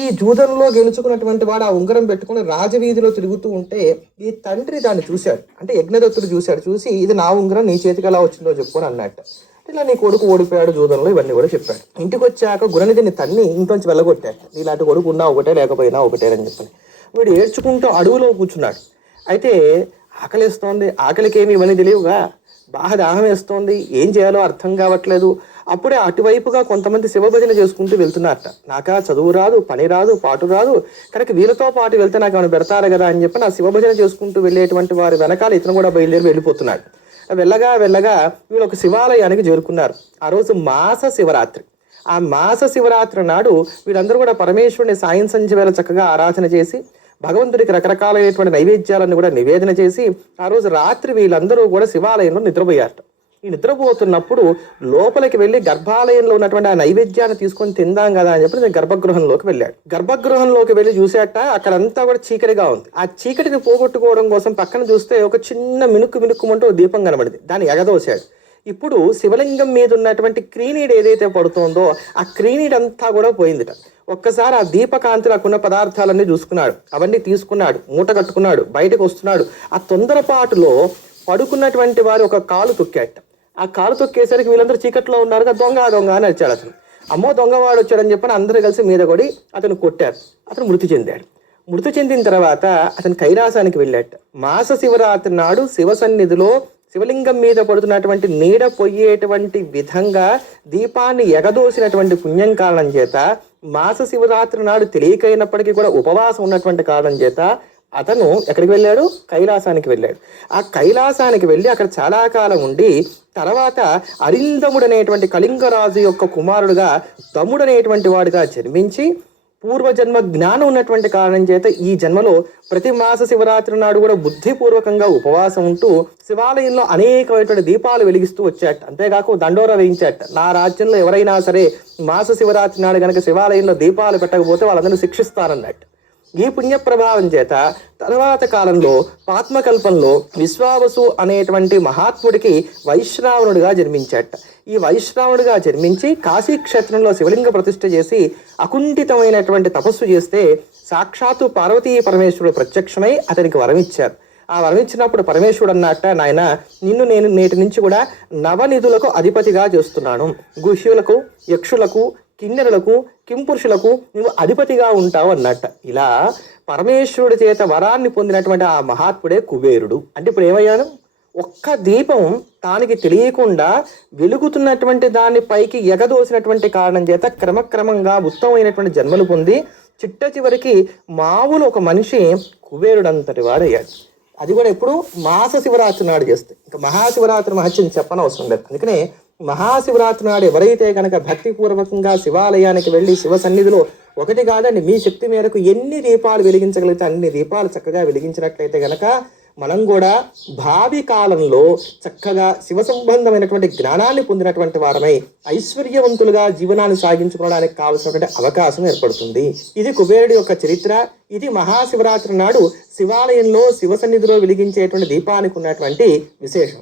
ఈ జూదంలో గెలుచుకున్నటువంటి వాడు ఆ ఉంగరం పెట్టుకుని రాజవీధిలో తిరుగుతూ ఉంటే ఈ తండ్రి దాన్ని చూశాడు. అంటే యజ్ఞదత్తుడు చూశాడు. చూసి ఇది నా ఉంగరం నీ చేతికి ఎలా వచ్చిందో చెప్పుకొని అన్నట్టు ఇలా నీ కొడుకు ఓడిపోయాడు జూదంలో ఇవన్నీ కూడా చెప్పాడు. ఇంటికి వచ్చాక గుణనిధిని తన్ని ఇంట్లోంచి వెళ్ళగొట్టాడు. నీలాంటి కొడుకు ఉన్నా ఒకటే లేకపోయినా ఒకటే అని చెప్పని వీడు ఏడ్చుకుంటూ అడవిలో కూర్చున్నాడు. అయితే ఆకలిస్తోంది. ఆకలికి ఏమి ఇవన్నీ తెలియవుగా. బాగా దాహం వేస్తోంది. ఏం చేయాలో అర్థం కావట్లేదు. అప్పుడే అటువైపుగా కొంతమంది శివభజన చేసుకుంటూ వెళ్తున్నారట. నాకా చదువు రాదు పని రాదు పాటు రాదు. కనుక వీళ్ళతో పాటు వెళ్తే నాకు ఏమైనా పెడతారు కదా అని చెప్పి నా శివభజన చేసుకుంటూ వెళ్ళేటువంటి వారి వెనకాల ఇతను కూడా బయలుదేరి వెళ్ళిపోతున్నాడు. వెళ్ళగా వెళ్ళగా వీళ్ళు ఒక శివాలయానికి చేరుకున్నారు. ఆ రోజు మాస శివరాత్రి. ఆ మాస శివరాత్రి నాడు వీళ్ళందరూ కూడా పరమేశ్వరుని సాయం సంధ్య వేళ చక్కగా ఆరాధన చేసి భగవంతుడికి రకరకాలైనటువంటి నైవేద్యాలను కూడా నివేదన చేసి ఆ రోజు రాత్రి వీళ్ళందరూ కూడా శివాలయంలో నిద్రపోయారట. నిద్రపోతున్నప్పుడు లోపలికి వెళ్ళి గర్భాలయంలో ఉన్నటువంటి ఆ నైవేద్యాన్ని తీసుకొని తిందాం కదా అని చెప్పి నేను గర్భగృహంలోకి వెళ్ళాడు. గర్భగృహంలోకి వెళ్ళి చూసేట అక్కడంతా కూడా చీకటిగా ఉంది. ఆ చీకటిని పోగొట్టుకోవడం కోసం పక్కన చూస్తే ఒక చిన్న మినుక్కు మినుక్కుమంటూ దీపం కనబడింది. దాన్ని ఎగదోశాడు. ఇప్పుడు శివలింగం మీద ఉన్నటువంటి క్రీనీడ్ ఏదైతే పడుతుందో ఆ క్రీనీడ్ అంతా కూడా పోయిందిట. ఒక్కసారి ఆ దీపకాంతిలో పదార్థాలన్నీ చూసుకున్నాడు. అవన్నీ తీసుకున్నాడు. మూట కట్టుకున్నాడు. బయటకు వస్తున్నాడు. ఆ తొందరపాటులో పడుకున్నటువంటి వారు ఒక కాలు తొక్కాట ఆ కాలు తొక్కేసరికి వీళ్ళందరూ చీకట్లో ఉన్నారు కదా దొంగ దొంగ అని వచ్చాడు అతను. అమ్మో దొంగవాడు వచ్చాడని చెప్పని అందరూ కలిసి మీద కొడి అతను కొట్టారు. అతను మృతి చెందాడు. మృతి చెందిన తర్వాత అతను కైలాసానికి వెళ్ళాడు. మాస శివరాత్రి నాడు శివ సన్నిధిలో శివలింగం మీద పడుతున్నటువంటి నీడ పొయ్యేటువంటి విధంగా దీపాన్ని ఎగదోసినటువంటి పుణ్యం కారణం చేత మాస శివరాత్రి నాడు తెలియకైనప్పటికీ కూడా ఉపవాసం ఉన్నటువంటి కారణం చేత అతను ఎక్కడికి వెళ్ళాడు? కైలాసానికి వెళ్ళాడు. ఆ కైలాసానికి వెళ్ళి అక్కడ చాలా కాలం ఉండి తర్వాత అరిందముడు అనేటువంటి కళింగరాజు యొక్క కుమారుడుగా తమ్ముడు అనేటువంటి వాడుగా జన్మించి పూర్వజన్మ జ్ఞానం ఉన్నటువంటి కారణం చేత ఈ జన్మలో ప్రతి మాస శివరాత్రి నాడు కూడా బుద్ధిపూర్వకంగా ఉపవాసం ఉంటూ శివాలయంలో అనేకమైనటువంటి దీపాలు వెలిగిస్తూ వచ్చాట. అంతేకాక దండోర వేయించాట. నా రాజ్యంలో ఎవరైనా సరే మాస శివరాత్రి నాడు కనుక శివాలయంలో దీపాలు పెట్టకపోతే వాళ్ళందరినీ శిక్షిస్తారన్నట్టు ఈ పుణ్య ప్రభావం చేత తర్వాత కాలంలో పాత్మకల్పంలో విశ్వావసు అనేటువంటి మహాత్ముడికి వైశ్రావణుడిగా జన్మించాట. ఈ వైష్ణవుడిగా జన్మించి కాశీ క్షేత్రంలో శివలింగ ప్రతిష్ఠ చేసి అకుంఠితమైనటువంటి తపస్సు చేస్తే సాక్షాత్తు పార్వతీ పరమేశ్వరుడు ప్రత్యక్షమై అతనికి వరం ఇచ్చారు ఆ వరం ఇచ్చినప్పుడు పరమేశ్వరుడు అన్నట్ట నాయన నిన్ను నేను నేటి నుంచి కూడా నవనిధులకు అధిపతిగా చేస్తున్నాను. గుహ్యులకు యక్షులకు కిన్నెరులకు కింపురుషులకు నువ్వు అధిపతిగా ఉంటావు అన్నట్ట. ఇలా పరమేశ్వరుడి చేత వరాన్ని పొందినటువంటి ఆ మహాత్ముడే కుబేరుడు. అంటే ఇప్పుడు ఏమయ్యాను ఒక్క దీపం తానికి తెలియకుండా వెలుగుతున్నటువంటి దాన్ని పైకి ఎగదోసినటువంటి కారణం చేత క్రమక్రమంగా ఉత్తమమైనటువంటి జన్మలు పొంది చిట్ట చివరికి మామూలు ఒక మనిషి కుబేరుడంతటి వాడయ్యాడు. అది కూడా ఎప్పుడు మాస శివరాత్రి నాడు చేస్తే. ఇంకా మహాశివరాత్రి మహత్యం చెప్పనవసరం లేదు. అందుకనే మహాశివరాత్రి నాడు ఎవరైతే కనుక భక్తిపూర్వకంగా శివాలయానికి వెళ్ళి శివ సన్నిధిలో ఒకటి కాదండి మీ శక్తి మేరకు ఎన్ని దీపాలు వెలిగించగలిగితే అన్ని దీపాలు చక్కగా వెలిగించినట్లయితే గనక మనం కూడా భావి కాలంలో చక్కగా శివ సంబంధమైనటువంటి జ్ఞానాన్ని పొందినటువంటి వారమై ఐశ్వర్యవంతులుగా జీవనాన్ని సాగించుకోవడానికి కావలసినటువంటి అవకాశం ఏర్పడుతుంది. ఇది కుబేరుడి యొక్క చరిత్ర. ఇది మహాశివరాత్రి నాడు శివాలయంలో శివ సన్నిధిలో వెలిగించేటువంటి దీపానికి ఉన్నటువంటి విశేషం.